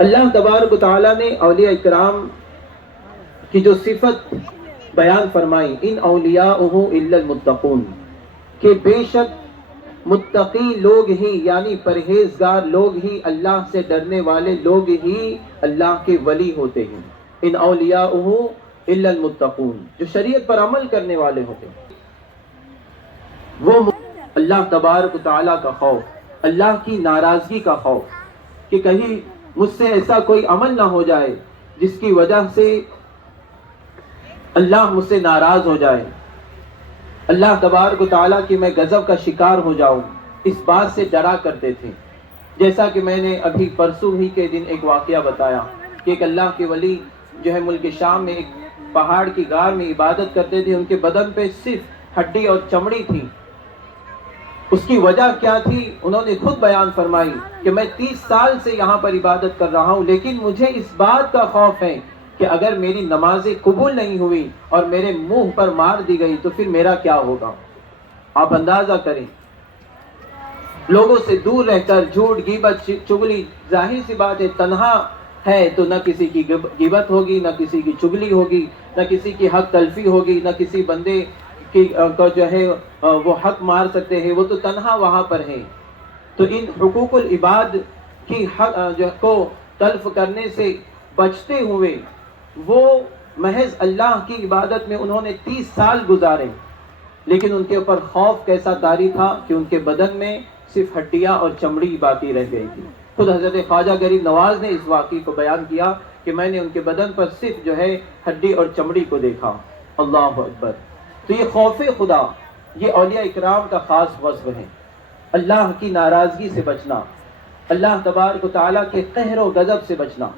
اللہ تبارک و تعالیٰ نے اولیاء اکرام کی جو صفت بیان فرمائی، ان اولیاءہ الا المتقون، کہ بے شک متقی لوگ ہی یعنی پرہیزگار لوگ ہی، اللہ سے ڈرنے والے لوگ ہی اللہ کے ولی ہوتے ہیں۔ ان اولیاءہ الا المتقون، جو شریعت پر عمل کرنے والے ہوتے ہیں، وہ اللہ تبارک و تعالیٰ کا خوف، اللہ کی ناراضگی کا خوف، کہ کہیں مجھ سے ایسا کوئی عمل نہ ہو جائے جس کی وجہ سے اللہ مجھ سے ناراض ہو جائے، اللہ تبارک و تعالیٰ کی میں غضب کا شکار ہو جاؤں، اس بات سے ڈرا کرتے تھے۔ جیسا کہ میں نے ابھی پرسوں ہی کے دن ایک واقعہ بتایا کہ ایک اللہ کے ولی جو ہے ملک شام میں ایک پہاڑ کی غار میں عبادت کرتے تھے، ان کے بدن پہ صرف ہڈی اور چمڑی تھی۔ اس کی وجہ کیا تھی انہوں نے خود بیان فرمائی کہ میں 30 سال سے یہاں پر عبادت کر رہا ہوں، لیکن مجھے اس بات کا خوف ہے کہ اگر میری نمازیں قبول نہیں ہوئی اور میرے منہ پر مار دی گئی تو پھر میرا کیا ہوگا۔ آپ اندازہ کریں، لوگوں سے دور رہ کر جھوٹ غیبت چگلی، ظاہر سی بات ہے تنہا ہے تو نہ کسی کی غیبت ہوگی، نہ کسی کی چگلی ہوگی، نہ کسی کی حق تلفی ہوگی، نہ کسی بندے کی جو ہے وہ حق مار سکتے ہیں، وہ تو تنہا وہاں پر ہیں۔ تو ان حقوق العباد کی حق جو کو تلف کرنے سے بچتے ہوئے وہ محض اللہ کی عبادت میں انہوں نے 30 سال گزارے، لیکن ان کے اوپر خوف کیسا طاری تھا کہ ان کے بدن میں صرف ہڈیاں اور چمڑی باقی رہ گئی تھی۔ خود حضرت خواجہ غریب نواز نے اس واقعے کو بیان کیا کہ میں نے ان کے بدن پر صرف جو ہے ہڈی اور چمڑی کو دیکھا۔ اللہ اکبر۔ تو یہ خوف خدا، یہ اولیاء اکرام کا خاص وصف ہے، اللہ کی ناراضگی سے بچنا، اللہ تبارک و تعالیٰ کے قہر و غضب سے بچنا۔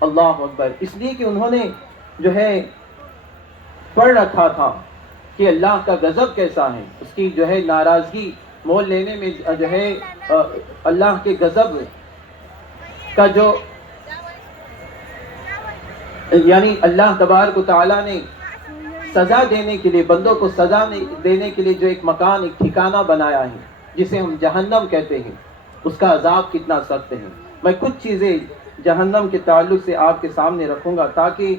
اللہ اکبر۔ اس لیے کہ انہوں نے جو ہے پڑھ رکھا تھا کہ اللہ کا غضب کیسا ہے، اس کی جو ہے ناراضگی مول لینے میں جو ہے اللہ کے غضب کا جو یعنی اللہ تبارک و تعالیٰ نے سزا دینے کے لیے، بندوں کو سزا دینے کے لیے جو ایک مکان، ایک ٹھکانہ بنایا ہے جسے ہم جہنم کہتے ہیں، اس کا عذاب کتنا سخت ہے۔ میں کچھ چیزیں جہنم کے تعلق سے آپ کے سامنے رکھوں گا تاکہ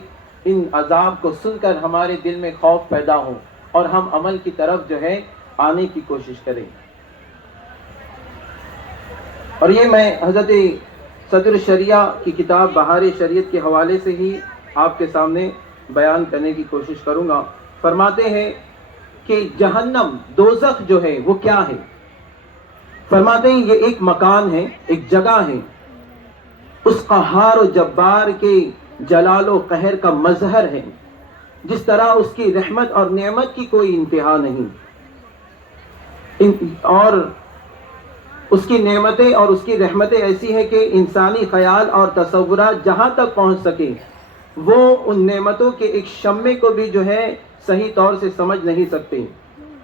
ان عذاب کو سن کر ہمارے دل میں خوف پیدا ہو اور ہم عمل کی طرف جو ہے آنے کی کوشش کریں۔ اور یہ میں حضرت صدر شریعہ کی کتاب بہار شریعت کے حوالے سے ہی آپ کے سامنے بیان کرنے کی کوشش کروں گا۔ فرماتے ہیں کہ جہنم، دوزخ جو ہے وہ کیا ہے؟ فرماتے ہیں یہ ایک مکان ہے، ایک جگہ ہے، اس قہار و جبار کے جلال و قہر کا مظہر ہے، جس طرح اس کی رحمت اور نعمت کی کوئی انتہا نہیں، اور اس کی نعمتیں اور اس کی رحمتیں ایسی ہیں کہ انسانی خیال اور تصورات جہاں تک پہنچ سکے وہ ان نعمتوں کے ایک شمع کو بھی جو ہے صحیح طور سے سمجھ نہیں سکتے۔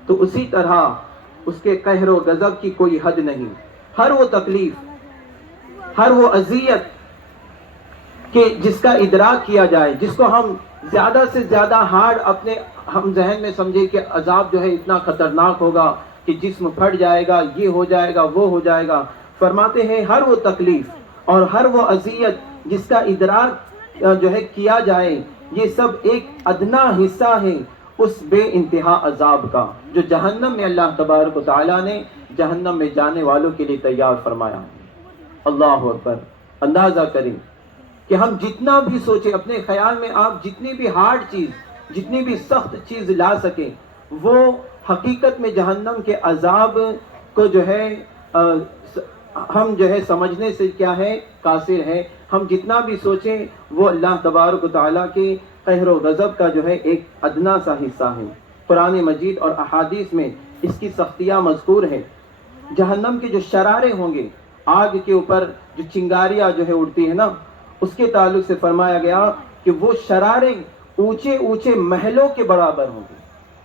تو اسی طرح اس کے قہر و غضب کی کوئی حد نہیں۔ ہر وہ تکلیف، ہر وہ اذیت کہ جس کا ادراک کیا جائے، جس کو ہم زیادہ سے زیادہ ہارڈ اپنے ہم ذہن میں سمجھے کہ عذاب جو ہے اتنا خطرناک ہوگا کہ جسم پھٹ جائے گا، یہ ہو جائے گا، وہ ہو جائے گا۔ فرماتے ہیں ہر وہ تکلیف اور ہر وہ اذیت جس کا ادراک جو ہے کیا جائے، یہ سب ایک ادنا حصہ ہے اس بے انتہا عذاب کا جو جہنم میں اللہ تبارک و تعالیٰ نے جہنم میں جانے والوں کے لیے تیار فرمایا۔ اللہ اکبر۔ اندازہ کریں کہ ہم جتنا بھی سوچیں، اپنے خیال میں آپ جتنی بھی ہارڈ چیز، جتنی بھی سخت چیز لا سکیں، وہ حقیقت میں جہنم کے عذاب کو جو ہے ہم جو ہے سمجھنے سے کیا ہے قاصر ہے۔ ہم جتنا بھی سوچیں وہ اللہ تبارک و تعالیٰ کے قہر و غضب کا جو ہے ایک ادنا سا حصہ ہے۔ قرآن مجید اور احادیث میں اس کی سختیاں مذکور ہیں۔ جہنم کے جو شرارے ہوں گے، آگ کے اوپر جو چنگاریاں جو ہے اڑتی ہے نا، اس کے تعلق سے فرمایا گیا کہ وہ شرارے اونچے اونچے محلوں کے برابر ہوں گے۔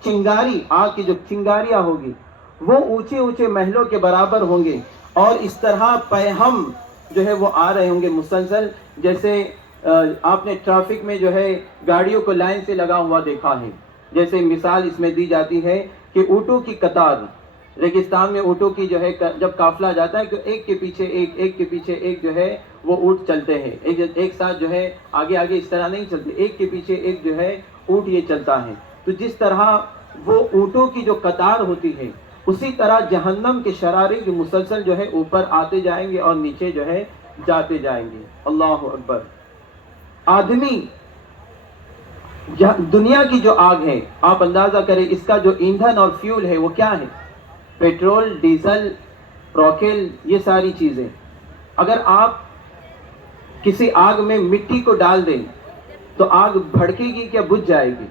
چنگاری، آگ کی جو چنگاریاں ہوگی وہ اونچے اونچے محلوں کے برابر ہوں گے، اور اس طرح پیہم جو ہے وہ آ رہے ہوں گے مسلسل، جیسے آپ نے ٹریفک میں جو ہے گاڑیوں کو لائن سے لگا ہوا دیکھا ہے۔ جیسے مثال اس میں دی جاتی ہے کہ اونٹوں کی قطار، ریگستان میں اونٹوں کی جو ہے جب قافلہ جاتا ہے کہ ایک کے پیچھے ایک، ایک کے پیچھے ایک جو ہے وہ اونٹ چلتے ہیں، ایک ساتھ جو ہے آگے آگے اس طرح نہیں چلتے، ایک کے پیچھے ایک جو ہے اونٹ یہ چلتا ہے. تو جس طرح وہ اونٹوں کی جو قطار ہوتی ہے، اسی طرح جہنم کے شرارے مسلسل جو ہے اوپر آتے جائیں گے اور نیچے جو ہے جاتے جائیں گے. اللہ اکبر. آدمی دنیا کی جو آگ ہے، آپ اندازہ کریں اس کا جو ایندھن اور فیول ہے وہ کیا ہے؟ پیٹرول، ڈیزل، راکیل، یہ ساری چیزیں. اگر آپ کسی آگ میں مٹی کو ڈال دیں تو آگ بھڑکے گی کیا بجھ جائے گی؟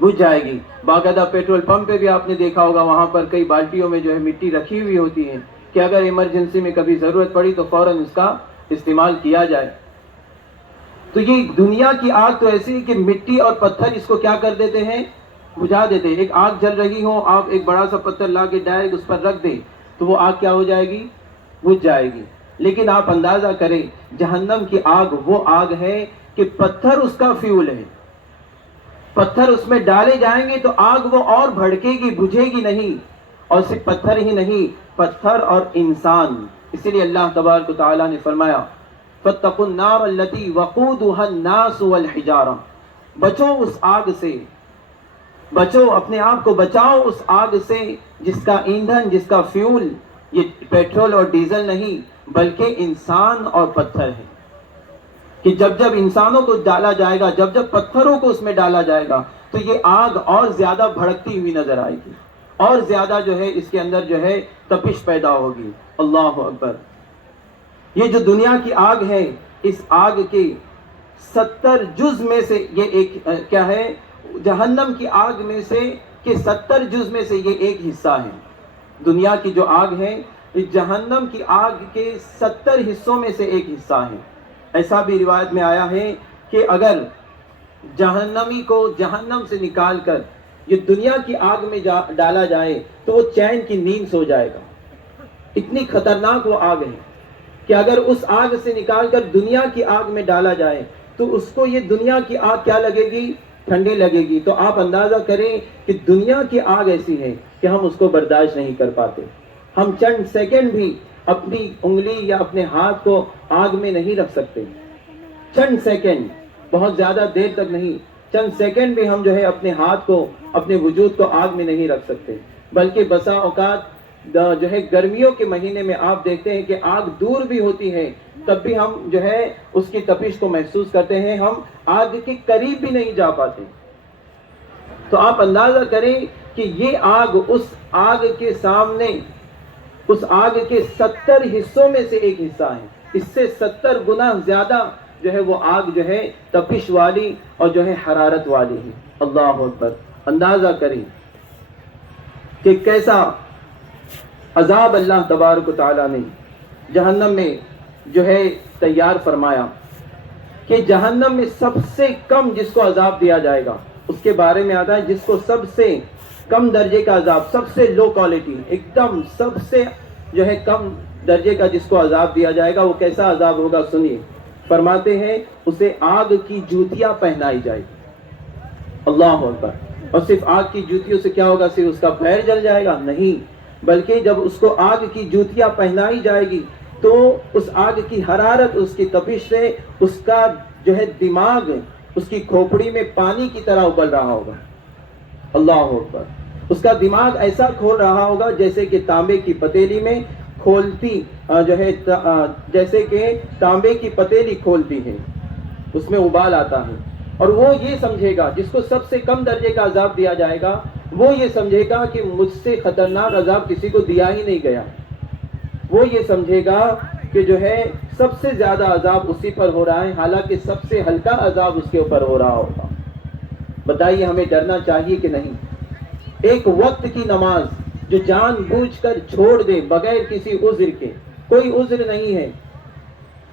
بجھ جائے گی. باقاعدہ پیٹرول پمپ پہ بھی آپ نے دیکھا ہوگا، وہاں پر کئی بالٹیوں میں جو ہے مٹی رکھی ہوئی ہوتی ہے کہ اگر ایمرجنسی میں کبھی ضرورت پڑی تو فوراً اس کا استعمال کیا جائے. تو یہ دنیا کی آگ تو ایسی ہے کہ مٹی اور پتھر اس کو کیا کر دیتے ہیں؟ بجھا دیتے ہیں. ایک آگ جل رہی ہو، آپ ایک بڑا سا پتھر لا کے ڈائریکٹ اس پر رکھ دیں تو وہ آگ کیا ہو جائے گی؟ بجھ جائے گی. لیکن آپ اندازہ کریں جہنم کی آگ وہ آگ ہے کہ پتھر اس کا فیول ہے. پتھر اس میں ڈالے جائیں گے تو آگ وہ اور بھڑکے گی، بجھے گی نہیں. اور صرف پتھر ہی نہیں، پتھر اور انسان. اسی لیے اللہ تبارک و تعالیٰ نے فرمایا فَاتَّقُوا النَّارَ الَّتِي وَقُودُهَا النَّاسُ وَالْحِجَارَةُ. بچو اس آگ سے، بچو، اپنے آپ کو بچاؤ اس آگ سے جس کا ایندھن، جس کا فیول یہ پیٹرول اور ڈیزل نہیں بلکہ انسان اور پتھر ہے. کہ جب جب انسانوں کو ڈالا جائے گا، جب جب پتھروں کو اس میں ڈالا جائے گا تو یہ آگ اور زیادہ بھڑکتی ہوئی نظر آئے گی، اور زیادہ جو ہے اس کے اندر جو ہے تپش پیدا ہوگی. اللہ اکبر. یہ جو دنیا کی آگ ہے، اس آگ کے 70 جز میں سے یہ ایک کیا ہے؟ جہنم کی آگ میں سے کہ 70 جز میں سے یہ ایک حصہ ہے. دنیا کی جو آگ ہے جہنم کی آگ کے 70 حصوں میں سے ایک حصہ ہے. ایسا بھی روایت میں آیا ہے کہ اگر جہنمی کو جہنم سے نکال کر یہ دنیا کی آگ میں ڈالا جائے تو وہ چین کی نیند سو جائے گا. اتنی خطرناک وہ آگ ہے کہ اگر اس آگ سے نکال کر دنیا کی آگ میں ڈالا جائے تو اس کو یہ دنیا کی آگ کیا لگے گی؟ ٹھنڈی لگے گی. تو آپ اندازہ کریں کہ دنیا کی آگ ایسی ہے کہ ہم اس کو برداشت نہیں کر پاتے. ہم چند سیکنڈ بھی اپنی انگلی یا اپنے ہاتھ کو آگ میں نہیں رکھ سکتے. چند سیکنڈ، بہت زیادہ دیر تک نہیں، چند سیکنڈ بھی ہم جو ہے اپنے ہاتھ کو، اپنے وجود کو آگ میں نہیں رکھ سکتے. بلکہ بسا اوقات جو ہے گرمیوں کے مہینے میں آپ دیکھتے ہیں کہ آگ دور بھی ہوتی ہے تب بھی ہم جو ہے اس کی تپش کو محسوس کرتے ہیں، ہم آگ کے قریب بھی نہیں جا پاتے. تو آپ اندازہ کریں کہ یہ آگ اس آگ کے سامنے، اس آگ کے 70 حصوں میں سے ایک حصہ ہے. اس سے 70 گنا زیادہ جو ہے وہ آگ جو ہے تپش والی اور جو ہے حرارت والی ہے. اللہ اکبر. اندازہ کریں کہ کیسا عذاب اللہ تبارک و تعالیٰ نے جہنم میں جو ہے تیار فرمایا. کہ جہنم میں سب سے کم جس کو عذاب دیا جائے گا اس کے بارے میں آتا ہے جس کو سب سے کم درجے کا عذاب، سب سے لو کوالٹی، ایک دم سب سے جو ہے کم درجے کا جس کو عذاب دیا جائے گا وہ کیسا عذاب ہوگا سنیے. فرماتے ہیں اسے آگ کی جوتیاں پہنائی جائے گی. اللہ اکبر. اور صرف آگ کی جوتیوں سے کیا ہوگا؟ صرف اس کا پیر جل جائے گا؟ نہیں، بلکہ جب اس کو آگ کی جوتیاں پہنائی جائے گی تو اس آگ کی حرارت، اس کی تپش سے اس کا جو ہے دماغ اس کی کھوپڑی میں پانی کی طرح ابل رہا ہوگا. اللہ اکبر. اس کا دماغ ایسا کھول رہا ہوگا جیسے کہ تانبے کی پتیلی میں کھولتی جو ہے، جیسے کہ تانبے کی پتیلی کھولتی ہے، اس میں ابال آتا ہے. اور وہ یہ سمجھے گا، جس کو سب سے کم درجے کا عذاب دیا جائے گا وہ یہ سمجھے گا کہ مجھ سے خطرناک عذاب کسی کو دیا ہی نہیں گیا. وہ یہ سمجھے گا کہ جو ہے سب سے زیادہ عذاب اسی پر ہو رہا ہے، حالانکہ سب سے ہلکا عذاب اس کے اوپر ہو رہا ہوگا. بتائیے ہمیں ڈرنا چاہیے کہ نہیں؟ ایک وقت کی نماز جو جان بوجھ کر چھوڑ دے بغیر کسی عذر کے، کوئی عذر نہیں ہے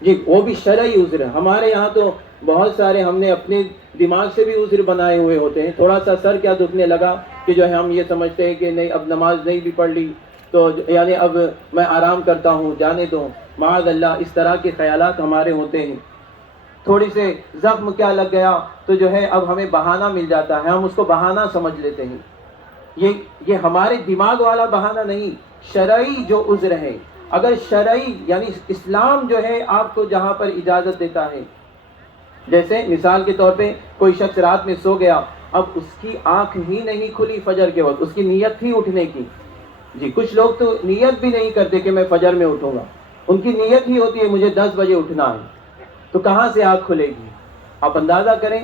جی، وہ بھی شرعی عذر ہے. ہمارے یہاں تو بہت سارے ہم نے اپنے دماغ سے بھی عذر بنائے ہوئے ہوتے ہیں. تھوڑا سا سر کیا دکھنے لگا کہ جو ہے ہم یہ سمجھتے ہیں کہ نہیں اب نماز نہیں بھی پڑھ لی تو یعنی اب میں آرام کرتا ہوں، جانے دو. معاذ اللہ، اس طرح کے خیالات ہمارے ہوتے ہیں. تھوڑی سے زخم کیا لگ گیا تو جو ہے اب ہمیں بہانہ مل جاتا ہے، ہم اس کو بہانہ سمجھ لیتے ہیں. یہ ہمارے دماغ والا بہانہ نہیں، شرعی جو عذر ہے اگر شرعی یعنی اسلام جو ہے آپ کو جہاں پر اجازت دیتا ہے، جیسے مثال کے طور پہ کوئی شخص رات میں سو گیا، اب اس کی آنکھ ہی نہیں کھلی فجر کے وقت، اس کی نیت تھی اٹھنے کی، جی کچھ لوگ تو نیت بھی نہیں کرتے کہ میں فجر میں اٹھوں گا، ان کی نیت ہی ہوتی ہے مجھے 10 بجے اٹھنا ہے، تو کہاں سے آنکھ کھلے گی؟ آپ اندازہ کریں،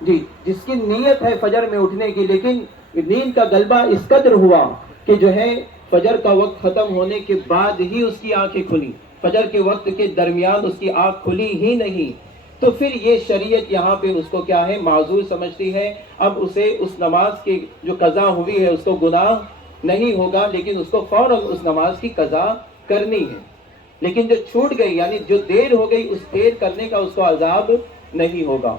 جی جس کی نیت ہے فجر میں اٹھنے کی، لیکن نیند کا غلبہ اس قدر ہوا کہ جو ہے فجر کا وقت ختم ہونے کے بعد ہی اس کی آنکھیں کھلی، فجر کے وقت کے درمیان اس کی آنکھ کھلی ہی نہیں، تو پھر یہ شریعت یہاں پہ اس کو کیا ہے، معذور سمجھتی ہے، اب اسے اس نماز کی جو قضا ہوئی ہے اس کو گناہ نہیں ہوگا، لیکن اس کو فوراً اس نماز کی قضا کرنی ہے، لیکن جو چھوٹ گئی یعنی جو دیر ہو گئی اس دیر کرنے کا اس کو عذاب نہیں ہوگا۔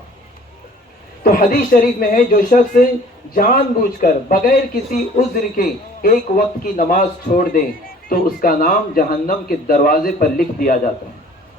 تو حدیث شریف میں ہے جو شخص جان بوجھ کر بغیر کسی عذر کے ایک وقت کی نماز چھوڑ دے تو اس کا نام جہنم کے دروازے پر لکھ دیا جاتا ہے،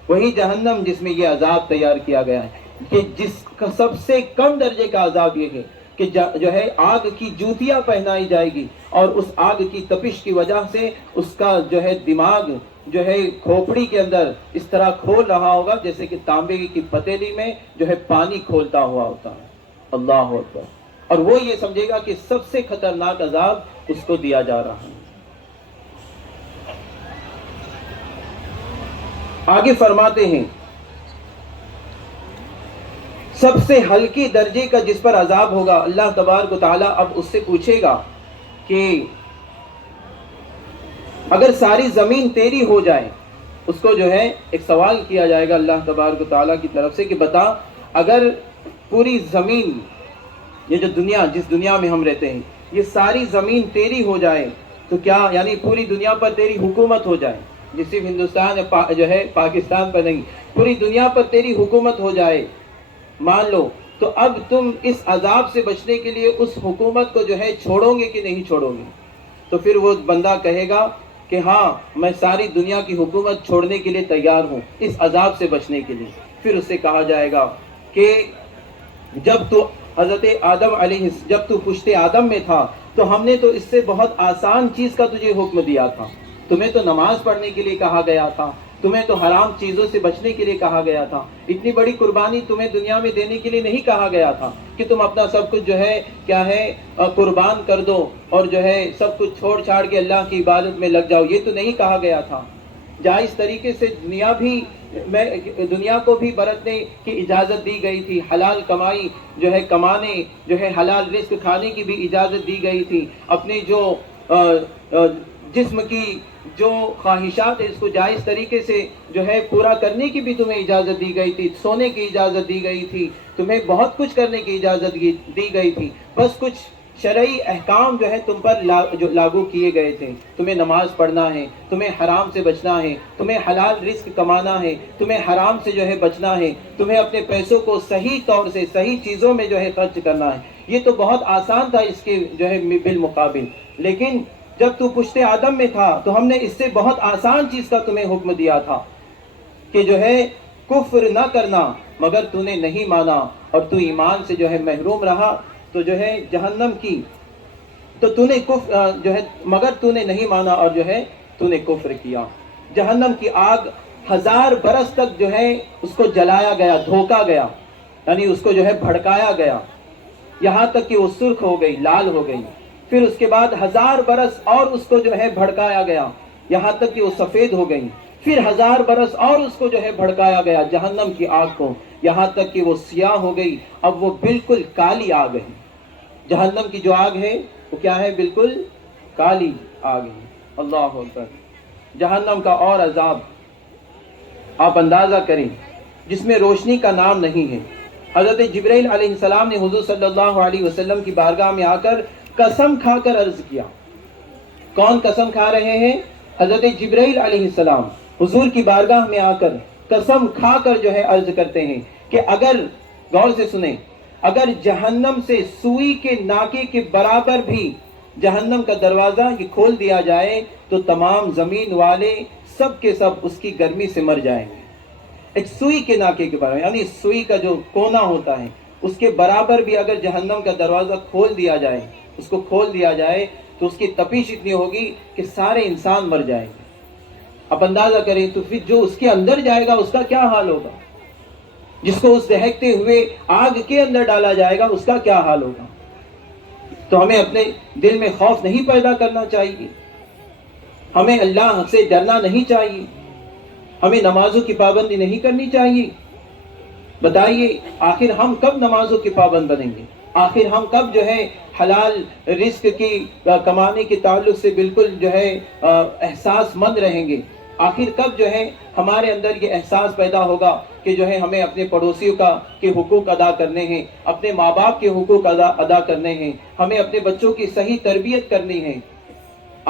وہی جہنم جس میں یہ عذاب تیار کیا گیا ہے کہ جس کا سب سے کم درجے کا عذاب یہ ہے کہ جو ہے آگ کی جوتیاں پہنائی جائے گی، اور اس آگ کی تپش کی وجہ سے اس کا جو ہے دماغ جو ہے کھوپڑی کے اندر اس طرح کھول رہا ہوگا جیسے کہ تانبے کی پتیلی میں جو ہے پانی کھولتا ہوا ہوتا ہے، اللہ اکبر، اور وہ یہ سمجھے گا کہ سب سے خطرناک عذاب اس کو دیا جا رہا ہے۔ آگے فرماتے ہیں سب سے ہلکی درجے کا جس پر عذاب ہوگا، اللہ تبارک و تعالیٰ اب اس سے پوچھے گا کہ اگر ساری زمین تیری ہو جائے، اس کو جو ہے ایک سوال کیا جائے گا اللہ تبارک و تعالیٰ کی طرف سے کہ بتا اگر پوری زمین، یہ جو دنیا جس دنیا میں ہم رہتے ہیں یہ ساری زمین تیری ہو جائے تو کیا، یعنی پوری دنیا پر تیری حکومت ہو جائے، جس صرف ہندوستان جو ہے پاکستان پر نہیں، پوری دنیا پر تیری حکومت ہو جائے مان لو، تو اب تم اس عذاب سے بچنے کے لیے اس حکومت کو جو ہے چھوڑو گے کہ نہیں چھوڑو گے؟ تو پھر وہ بندہ کہے گا کہ ہاں میں ساری دنیا کی حکومت چھوڑنے کے لیے تیار ہوں اس عذاب سے بچنے کے لیے۔ پھر اس سے کہا جائے گا کہ جب تو حضرت آدم علیہ جب تو پشت آدم میں تھا تو ہم نے تو اس سے بہت آسان چیز کا تجھے حکم دیا تھا، تمہیں تو نماز پڑھنے کے لیے کہا گیا تھا، تمہیں تو حرام چیزوں سے بچنے کے لیے کہا گیا تھا، اتنی بڑی قربانی تمہیں دنیا میں دینے کے لیے نہیں کہا گیا تھا کہ تم اپنا سب کچھ جو ہے کیا ہے قربان کر دو اور جو ہے سب کچھ چھوڑ چھاڑ کے اللہ کی عبادت میں لگ جاؤ، یہ تو نہیں کہا گیا تھا۔ جائز طریقے سے دنیا کو بھی برتنے کی اجازت دی گئی تھی، حلال کمائی جو ہے کمانے جو ہے حلال رزق کھانے کی بھی اجازت دی گئی تھی، اپنی جو جسم کی جو خواہشات ہے اس کو جائز طریقے سے جو ہے پورا کرنے کی بھی تمہیں اجازت دی گئی تھی، سونے کی اجازت دی گئی تھی، تمہیں بہت کچھ کرنے کی اجازت دی گئی تھی، بس کچھ شرعی احکام جو ہے تم پر جو لاگو کیے گئے تھے، تمہیں نماز پڑھنا ہے، تمہیں حرام سے بچنا ہے، تمہیں حلال رزق کمانا ہے، تمہیں حرام سے جو ہے بچنا ہے، تمہیں اپنے پیسوں کو صحیح طور سے صحیح چیزوں میں جو ہے خرچ کرنا ہے، یہ تو بہت آسان تھا اس کے جو ہے بالمقابل، لیکن جب تو پشت آدم میں تھا تو ہم نے اس سے بہت آسان چیز کا تمہیں حکم دیا تھا کہ جو ہے کفر نہ کرنا، مگر تو نے نہیں مانا اور تو ایمان سے جو ہے محروم رہا، تو جو ہے جہنم کی تو تو نے جو ہے مگر تو نے نہیں مانا اور جو ہے تو نے کفر کیا، جہنم کی آگ 1000 برس تک جو ہے اس کو جلایا گیا، دھوکا گیا، یعنی اس کو جو ہے بھڑکایا گیا، یہاں تک کہ وہ سرخ ہو گئی، لال ہو گئی، پھر اس کے بعد 1000 برس اور اس کو جو ہے بھڑکایا گیا یہاں تک کہ وہ سفید ہو گئی، پھر 1000 برس اور اس کو جو ہے بھڑکایا گیا جہنم کی آگ کو، یہاں تک کہ وہ سیاہ ہو گئی، اب وہ بالکل کالی آگ ہے، جہنم کی جو آگ ہے وہ کیا ہے، بالکل کالی آگ ہے، اللہ اکبر۔ جہنم کا اور عذاب آپ اندازہ کریں جس میں روشنی کا نام نہیں ہے۔ حضرت جبرائیل علیہ السلام نے حضور صلی اللہ علیہ وسلم کی بارگاہ میں آ کر قسم کھا کر عرض کیا، کون قسم کھا رہے ہیں؟ حضرت جبرائیل علیہ السلام حضور کی بارگاہ میں آ کر قسم کھا کر جو ہے عرض کرتے ہیں کہ اگر، غور سے سنیں، اگر جہنم سے سوئی کے ناکے کے برابر بھی جہنم کا دروازہ یہ کھول دیا جائے تو تمام زمین والے سب کے سب اس کی گرمی سے مر جائیں گے، ایک سوئی کے ناکے کے برابر، یعنی سوئی کا جو کونا ہوتا ہے اس کے برابر بھی اگر جہنم کا دروازہ کھول دیا جائے، اس کو کھول دیا جائے تو اس کی تپش اتنی ہوگی کہ سارے انسان مر جائیں گے۔ اب اندازہ کریں تو پھر جو اس کے اندر جائے گا اس کا کیا حال ہوگا، جس کو اس دہکتے ہوئے آگ کے اندر ڈالا جائے گا اس کا کیا حال ہوگا۔ تو ہمیں اپنے دل میں خوف نہیں پیدا کرنا چاہیے، ہمیں اللہ سے ڈرنا نہیں چاہیے، ہمیں نمازوں کی پابندی نہیں کرنی چاہیے۔ بتائیے آخر ہم کب نمازوں کے پابند بنیں گے؟ آخر ہم کب جو ہے حلال رزق کی کمانے کے تعلق سے بالکل جو ہے احساس مند رہیں گے؟ آخر کب جو ہے ہمارے اندر یہ احساس پیدا ہوگا کہ جو ہے ہمیں اپنے پڑوسیوں کے حقوق ادا کرنے ہیں، اپنے ماں باپ کے حقوق ادا کرنے ہیں، ہمیں اپنے بچوں کی صحیح تربیت کرنی ہے۔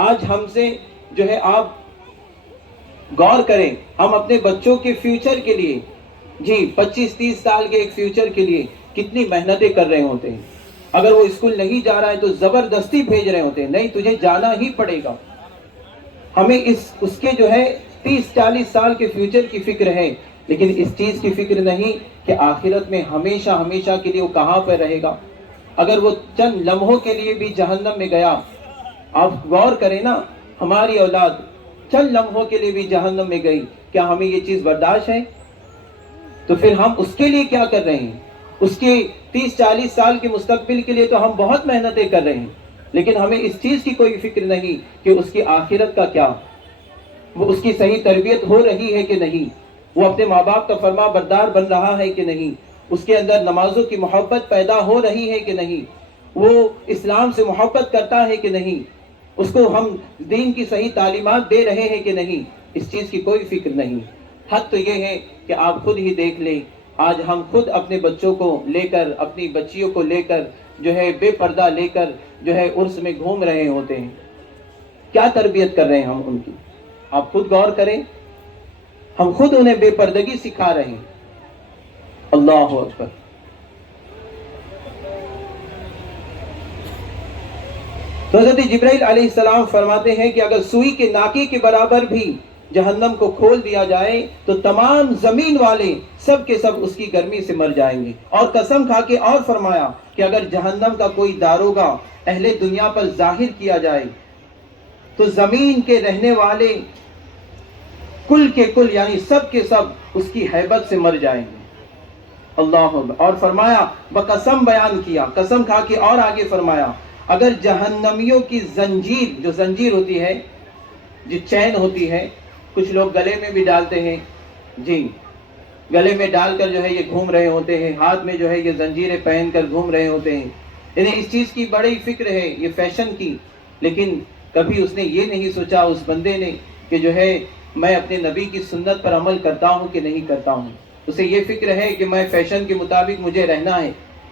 آج ہم سے جو ہے آپ غور کریں، ہم اپنے بچوں کے فیوچر کے لیے 25-30 سال کے ایک فیوچر کے لیے کتنی محنتیں کر رہے ہوتے ہیں۔ اگر وہ اسکول نہیں جا رہا ہے تو زبردستی بھیج رہے ہوتے ہیں، نہیں تجھے جانا ہی پڑے گا۔ ہمیں اس کے جو ہے 30-40 سال کے فیوچر کی فکر ہے، لیکن اس چیز کی فکر نہیں کہ آخرت میں ہمیشہ ہمیشہ کے لیے وہ کہاں پر رہے گا۔ اگر وہ چند لمحوں کے لیے بھی جہنم میں گیا، آپ غور کریں نا، ہماری اولاد چند لمحوں کے لیے بھی جہنم میں گئی، کیا ہمیں یہ چیز برداشت ہے؟ تو پھر ہم اس کے لیے کیا کر رہے ہیں؟ اس کے 30-40 سال کے مستقبل کے لیے تو ہم بہت محنتیں کر رہے ہیں، لیکن ہمیں اس چیز کی کوئی فکر نہیں کہ اس کی آخرت کا کیا، وہ اس کی صحیح تربیت ہو رہی ہے کہ نہیں، وہ اپنے ماں باپ کا فرما بردار بن رہا ہے کہ نہیں، اس کے اندر نمازوں کی محبت پیدا ہو رہی ہے کہ نہیں، وہ اسلام سے محبت کرتا ہے کہ نہیں، اس کو ہم دین کی صحیح تعلیمات دے رہے ہیں کہ نہیں، اس چیز کی کوئی فکر نہیں۔ حد تو یہ ہے کہ آپ خود ہی دیکھ لیں، آج ہم خود اپنے بچوں کو لے کر، اپنی بچیوں کو لے کر جو ہے بے پردہ لے کر جو ہے عرس میں گھوم رہے ہوتے ہیں، کیا تربیت کر رہے ہیں ہم ان کی؟ آپ خود غور کریں، ہم خود انہیں بے پردگی سکھا رہے ہیں۔ اللہ اکبر۔ تو حضرت جبرائیل علیہ السلام فرماتے ہیں کہ اگر سوئی کے ناکے کے برابر بھی جہنم کو کھول دیا جائے تو تمام زمین والے سب کے سب اس کی گرمی سے مر جائیں گے، اور قسم کھا کے اور فرمایا کہ اگر جہنم کا کوئی داروغہ اہل دنیا پر ظاہر کیا جائے تو زمین کے رہنے والے کل کے کل یعنی سب کے سب اس کی ہیبت سے مر جائیں گے۔ اللہ اکبر۔ اور فرمایا، بقسم بیان کیا، قسم کھا کے اور آگے فرمایا، اگر جہنمیوں کی زنجیر، جو زنجیر ہوتی ہے، جو چین ہوتی ہے، کچھ لوگ گلے میں بھی ڈالتے ہیں، گلے میں ڈال کر جو ہے یہ گھوم رہے ہوتے ہیں، ہاتھ میں جو ہے یہ زنجیریں پہن کر گھوم رہے ہوتے ہیں، انہیں اس چیز کی بڑی فکر ہے، یہ فیشن کی، لیکن کبھی اس نے یہ نہیں سوچا اس بندے نے کہ جو ہے میں اپنے نبی کی سنت پر عمل کرتا ہوں کہ نہیں کرتا ہوں۔ اسے یہ فکر ہے کہ میں فیشن کے مطابق مجھے رہنا ہے،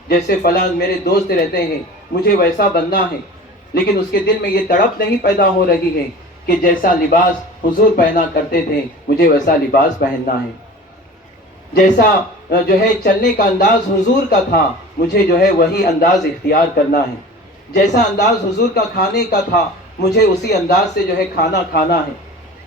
جیسے فلاں میرے دوست رہتے ہیں مجھے ویسا بننا ہے، لیکن اس کے دل میں یہ تڑپ نہیں پیدا ہو رہی ہے کہ جیسا لباس حضور پہنا کرتے تھے مجھے ویسا لباس پہننا ہے، جیسا جو ہے چلنے کا انداز حضور کا تھا مجھے جو ہے وہی انداز اختیار کرنا ہے، جیسا انداز حضور کا کھانے کا تھا مجھے اسی انداز سے جو ہے کھانا کھانا ہے،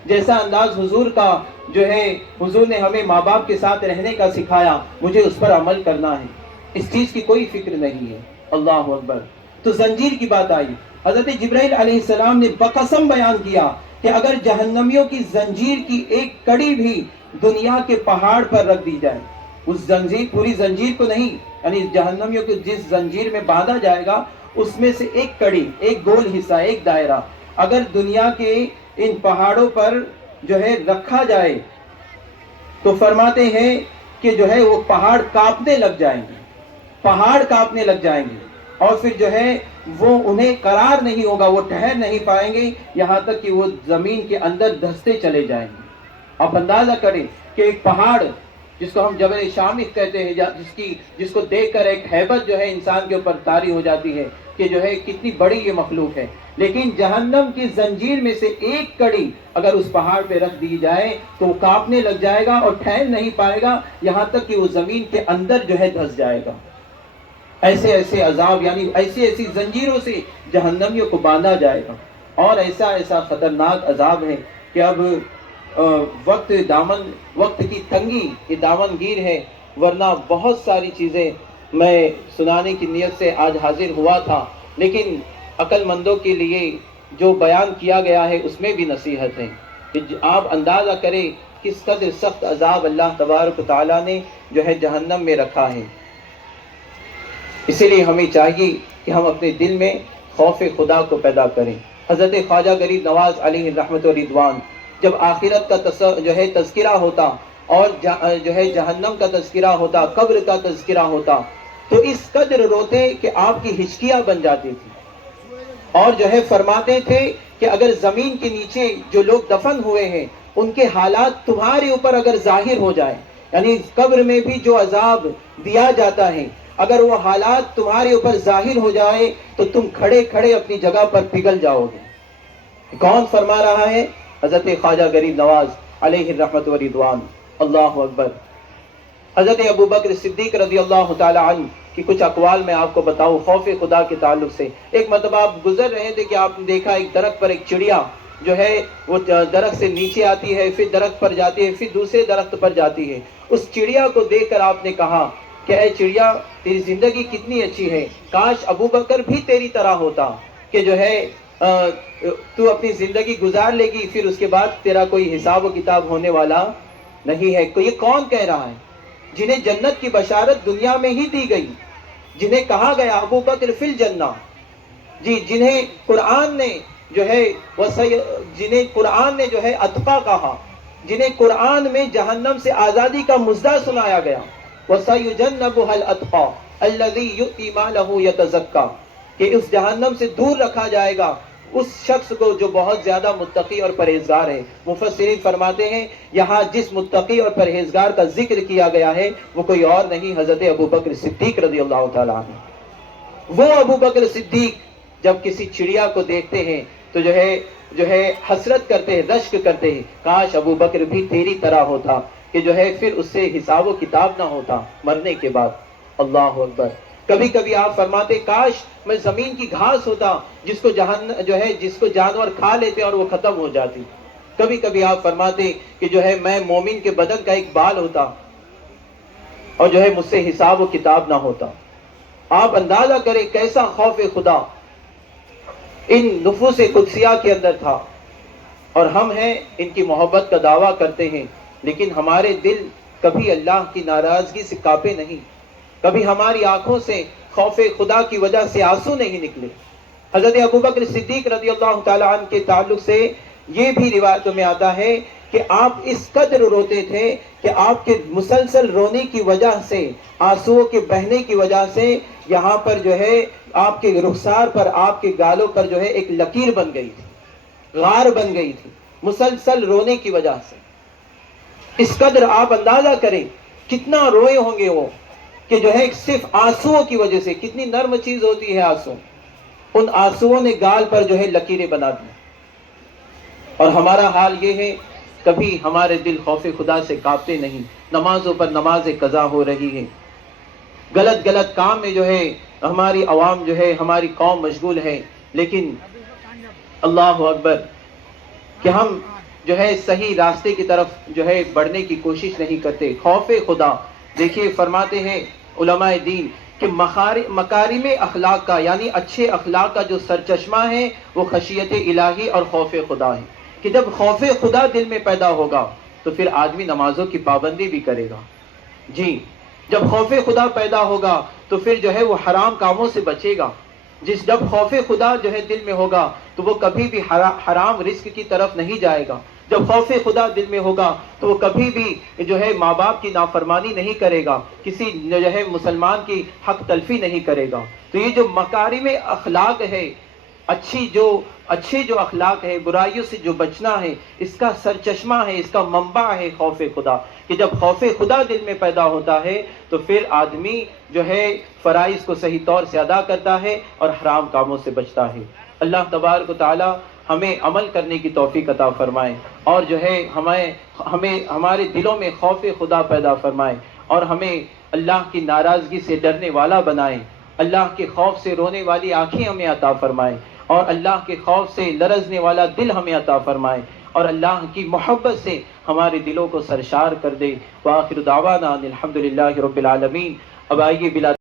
جیسا انداز حضور کا جو ہے حضور نے ہمیں ماں باپ کے ساتھ رہنے کا سکھایا مجھے اس پر عمل کرنا ہے، اس چیز کی کوئی فکر نہیں ہے۔ اللہ اکبر۔ تو زنجیر کی بات آئی، حضرت جبرائیل علیہ السلام نے بقسم بیان کیا کہ اگر جہنمیوں کی زنجیر کی ایک کڑی بھی دنیا کے پہاڑ پر رکھ دی جائے، اس زنجیر، پوری زنجیر کو نہیں، یعنی جہنمیوں کو جس زنجیر میں باندھا جائے گا اس میں سے ایک کڑی، ایک گول حصہ، ایک دائرہ اگر دنیا کے ان پہاڑوں پر جو ہے رکھا جائے تو فرماتے ہیں کہ جو ہے وہ پہاڑ کانپنے لگ جائیں گے، پہاڑ کانپنے لگ جائیں گے، اور پھر جو ہے وہ انہیں قرار نہیں ہوگا، وہ ٹھہر نہیں پائیں گے یہاں تک کہ وہ زمین کے اندر دھستے چلے جائیں گے۔ آپ اندازہ کریں کہ ایک پہاڑ جس کو ہم جبل شامخ کہتے ہیں، جس کو دیکھ کر ایک ہیبت جو ہے انسان کے اوپر طاری ہو جاتی ہے کہ جو ہے کتنی بڑی یہ مخلوق ہے، لیکن جہنم کی زنجیر میں سے ایک کڑی اگر اس پہاڑ پہ رکھ دی جائے تو وہ کانپنے لگ جائے گا اور ٹھہر نہیں پائے گا یہاں تک کہ وہ زمین کے اندر جو ہے دھس جائے گا۔ ایسے ایسے عذاب، یعنی ایسی ایسی زنجیروں سے جہنمیوں کو باندھا جائے گا، اور ایسا ایسا خطرناک عذاب ہے کہ اب وقت کی تنگی یہ دامن گیر ہے، ورنہ بہت ساری چیزیں میں سنانے کی نیت سے آج حاضر ہوا تھا، لیکن عقل مندوں کے لیے جو بیان کیا گیا ہے اس میں بھی نصیحت ہے۔ کہ آپ اندازہ کریں کس قدر سخت عذاب اللہ تبارک و تعالیٰ نے جو ہے جہنم میں رکھا ہے۔ اسی لیے ہمیں چاہیے کہ ہم اپنے دل میں خوف خدا کو پیدا کریں۔ حضرت خواجہ غریب نواز علیہ رحمت و رضوان جب آخرت کا جو ہے تذکرہ ہوتا اور جو ہے جہنم کا تذکرہ ہوتا، قبر کا تذکرہ ہوتا، تو اس قدر روتے کہ آپ کی ہچکیاں بن جاتی تھی، اور جو ہے فرماتے تھے کہ اگر زمین کے نیچے جو لوگ دفن ہوئے ہیں ان کے حالات تمہارے اوپر اگر ظاہر ہو جائے، یعنی قبر میں بھی جو عذاب دیا جاتا ہے اگر وہ حالات تمہارے اوپر ظاہر ہو جائے تو تم کھڑے کھڑے اپنی جگہ پر پگھل جاؤ گے۔ کون فرما رہا ہے؟ حضرت خواجہ غریب نواز علیہ رحمت و رضوان۔ اللہ اکبر۔ حضرت ابوبکر صدیق رضی اللہ تعالی عنہ کی کچھ اقوال میں آپ کو بتاؤں خوف خدا کے تعلق سے۔ ایک مرتبہ آپ گزر رہے تھے کہ آپ نے دیکھا ایک درخت پر ایک چڑیا جو ہے وہ درخت سے نیچے آتی ہے، پھر درخت پر جاتی ہے، پھر دوسرے درخت پر جاتی ہے۔ اس چڑیا کو دیکھ کر آپ نے کہا کہ اے چڑیا، تیری زندگی کتنی اچھی ہے، کاش ابوبکر بھی تیری طرح ہوتا کہ جو ہے تو اپنی زندگی گزار لے گی، پھر اس کے بعد تیرا کوئی حساب و کتاب ہونے والا نہیں ہے۔ یہ کون کہہ رہا ہے؟ جنہیں جنت کی بشارت دنیا میں ہی دی گئی، جنہیں کہا گیا ابوبکر فی الجنہ، جی جنہیں قرآن نے جو ہے اتقا کہا، جنہیں قرآن میں جہنم سے آزادی کا مژدہ سنایا گیا، وَسَيُجَنَّبُهَا الْأَتْقَى الَّذِي يُؤْتِي مَالَهُ يَتَزَكَّى، کہ اس جہنم سے دور رکھا جائے گا اس شخص کو جو بہت زیادہ متقی اور پرہیزگار ہے۔ مفسرین فرماتے ہیں یہاں جس متقی اور پرہیزگار کا ذکر کیا گیا ہے وہ کوئی اور نہیں حضرت ابوبکر صدیق رضی اللہ تعالیٰ عنہ۔ وہ ابوبکر صدیق جب کسی چڑیا کو دیکھتے ہیں تو جو ہے حسرت کرتے ہیں، رشک کرتے ہیں، کاش ابوبکر بھی تیری طرح ہوتا کہ جو ہے پھر اس سے حساب و کتاب نہ ہوتا مرنے کے بعد۔ اللہ اکبر۔ کبھی کبھی آپ فرماتے کاش میں زمین کی گھاس ہوتا جس کو جانور کھا لیتے اور وہ ختم ہو جاتی۔ کبھی کبھی آپ فرماتے کہ جو ہے میں مومن کے بدن کا ایک بال ہوتا اور جو ہے مجھ سے حساب و کتاب نہ ہوتا۔ آپ اندازہ کریں کیسا خوف خدا ان نفوس قدسیہ کے اندر تھا، اور ہم ہیں ان کی محبت کا دعویٰ کرتے ہیں لیکن ہمارے دل کبھی اللہ کی ناراضگی سے کانپے نہیں، کبھی ہماری آنکھوں سے خوف خدا کی وجہ سے آنسو نہیں نکلے۔ حضرت ابوبکر صدیق رضی اللہ تعالیٰ عنہ کے تعلق سے یہ بھی روایتوں میں آتا ہے کہ آپ اس قدر روتے تھے کہ آپ کے مسلسل رونے کی وجہ سے، آنسوؤں کے بہنے کی وجہ سے یہاں پر جو ہے آپ کے رخسار پر، آپ کے گالوں پر جو ہے ایک لکیر بن گئی تھی، غار بن گئی تھی مسلسل رونے کی وجہ سے۔ اس قدر آپ اندازہ کریں کتنا روئے ہوں گے وہ کہ جو ہے صرف آنسوؤں کی وجہ سے۔ کتنی نرم چیز ہوتی ہے آنسو، ان آنسوؤں نے گال پر جو ہے لکیریں بنا دی۔ اور ہمارا حال یہ ہے کبھی ہمارے دل خوف خدا سے کانپتے نہیں، نمازوں پر نمازیں قضا ہو رہی ہیں، غلط کام میں جو ہے ہماری عوام جو ہے ہماری قوم مشغول ہے، لیکن اللہ اکبر کہ ہم جو ہے صحیح راستے کی طرف جو ہے بڑھنے کی کوشش نہیں کرتے۔ خوف خدا دیکھیے فرماتے ہیں علماء دین کہ مکارم اخلاق کا یعنی اچھے اخلاق کا جو سرچشمہ ہے وہ خشیت الہی اور خوف خدا ہے، کہ جب خوف خدا دل میں پیدا ہوگا تو پھر آدمی نمازوں کی پابندی بھی کرے گا۔ جی جب خوف خدا پیدا ہوگا تو پھر جو ہے وہ حرام کاموں سے بچے گا۔ جب خوف خدا جو ہے دل میں ہوگا تو وہ کبھی بھی حرام رزق کی طرف نہیں جائے گا۔ جب خوف خدا دل میں ہوگا تو وہ کبھی بھی جو ہے ماں باپ کی نافرمانی نہیں کرے گا، کسی جو ہے مسلمان کی حق تلفی نہیں کرے گا۔ تو یہ جو مکارم اخلاق ہے، اچھے جو اخلاق ہے، برائیوں سے جو بچنا ہے، اس کا سرچشمہ ہے، اس کا منبع ہے خوف خدا، کہ جب خوف خدا دل میں پیدا ہوتا ہے تو پھر آدمی جو ہے فرائض کو صحیح طور سے ادا کرتا ہے اور حرام کاموں سے بچتا ہے۔ اللہ تبارک و تعالی ہمیں عمل کرنے کی توفیق عطا فرمائے، اور جو ہے ہمیں ہمارے دلوں میں خوف خدا پیدا فرمائے، اور ہمیں اللہ کی ناراضگی سے ڈرنے والا بنائے، اللہ کے خوف سے رونے والی آنکھیں ہمیں عطا فرمائے، اور اللہ کے خوف سے لرزنے والا دل ہمیں عطا فرمائے، اور اللہ کی محبت سے ہمارے دلوں کو سرشار کر دے۔ وآخر دعوانا الحمدللہ رب العالمین۔ اب آئیے بلا